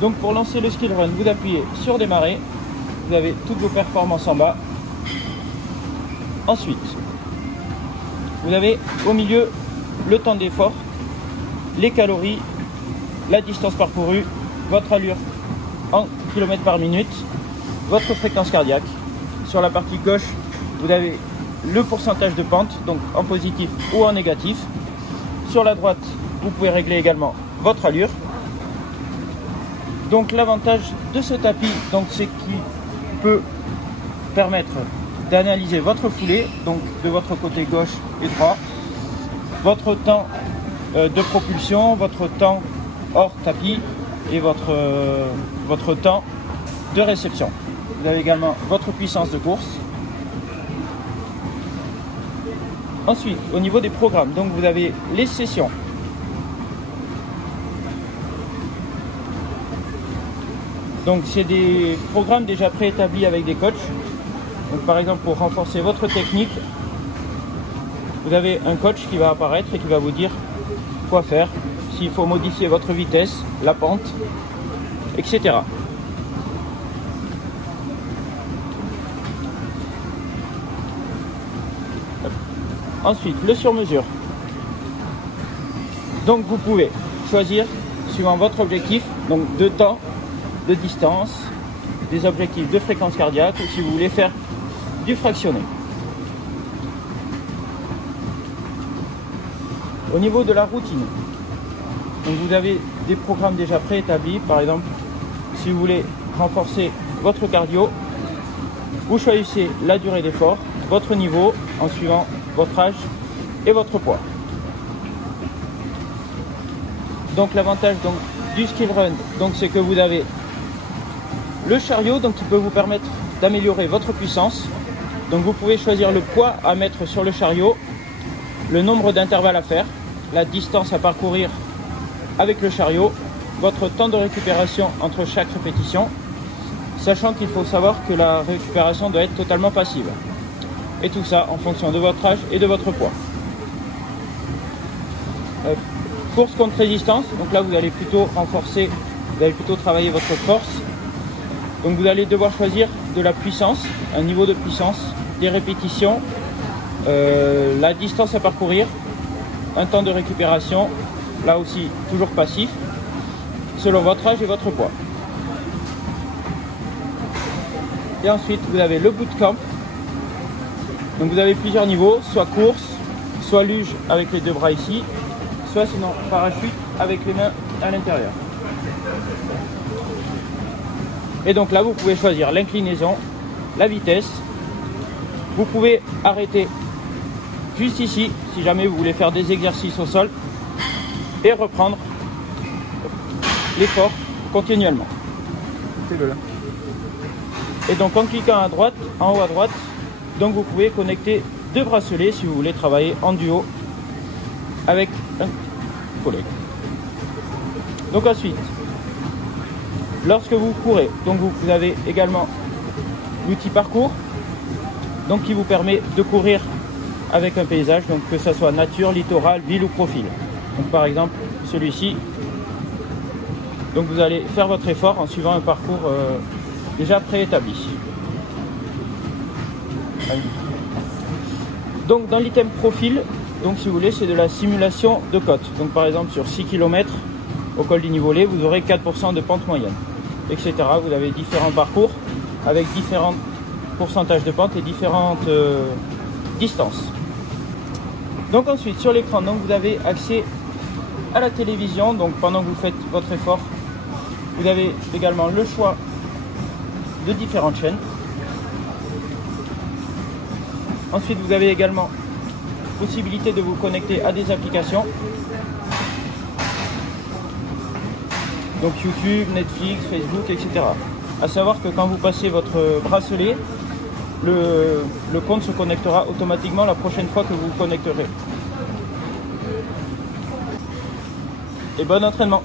Donc pour lancer le skill run, vous appuyez sur démarrer, vous avez toutes vos performances en bas. Ensuite, vous avez au milieu le temps d'effort, les calories, la distance parcourue, votre allure en kilomètres par minute, votre fréquence cardiaque. Sur la partie gauche, vous avez le pourcentage de pente, donc en positif ou en négatif. Sur la droite, vous pouvez régler également votre allure. Donc l'avantage de ce tapis, c'est qu'il peut permettre d'analyser votre foulée, donc de votre côté gauche et droit, votre temps de propulsion, votre temps hors tapis et votre temps de réception. Vous avez également votre puissance de course. Ensuite, au niveau des programmes, donc vous avez les sessions. Donc c'est des programmes déjà préétablis avec des coachs. Donc par exemple pour renforcer votre technique, vous avez un coach qui va apparaître et qui va vous dire quoi faire, s'il faut modifier votre vitesse, la pente, etc. Ensuite, le sur-mesure. Donc vous pouvez choisir suivant votre objectif, donc de temps, de distance, des objectifs de fréquence cardiaque ou si vous voulez faire du fractionné. Au niveau de la routine, donc vous avez des programmes déjà préétablis. Par exemple, si vous voulez renforcer votre cardio, vous choisissez la durée d'effort, votre niveau en suivant votre âge et votre poids. Donc l'avantage du skill run, c'est que vous avez le chariot qui peut vous permettre d'améliorer votre puissance. Donc vous pouvez choisir le poids à mettre sur le chariot, le nombre d'intervalles à faire, la distance à parcourir avec le chariot, votre temps de récupération entre chaque répétition, sachant qu'il faut savoir que la récupération doit être totalement passive. Et tout ça en fonction de votre âge et de votre poids. Course contre résistance, donc là vous allez plutôt renforcer, vous allez plutôt travailler votre force. Donc vous allez devoir choisir de la puissance, un niveau de puissance, des répétitions, la distance à parcourir, un temps de récupération, là aussi toujours passif, selon votre âge et votre poids. Et ensuite vous avez le bootcamp. Donc vous avez plusieurs niveaux, soit course, soit luge avec les deux bras ici, soit sinon parachute avec les mains à l'intérieur. Et donc là vous pouvez choisir l'inclinaison, la vitesse. Vous pouvez arrêter juste ici si jamais vous voulez faire des exercices au sol et reprendre l'effort continuellement. Fais-le là. Et donc en cliquant à droite, en haut à droite, donc vous pouvez connecter deux bracelets si vous voulez travailler en duo avec un collègue. Donc ensuite, lorsque vous courez, donc vous avez également l'outil parcours, donc qui vous permet de courir avec un paysage, donc que ce soit nature, littoral, ville ou profil. Donc par exemple celui-ci. Donc vous allez faire votre effort en suivant un parcours déjà préétabli. Donc dans l'item profil, donc si vous voulez, c'est de la simulation de côte. Donc par exemple sur 6 km au col du Nivolé, vous aurez 4% de pente moyenne, etc. Vous avez différents parcours avec différents pourcentages de pente et différentes distances. Donc ensuite sur l'écran, donc vous avez accès à la télévision. Donc pendant que vous faites votre effort, vous avez également le choix de différentes chaînes. Ensuite, vous avez également possibilité de vous connecter à des applications. Donc YouTube, Netflix, Facebook, etc. À savoir que quand vous passez votre bracelet, le compte se connectera automatiquement la prochaine fois que vous vous connecterez. Et bon entraînement!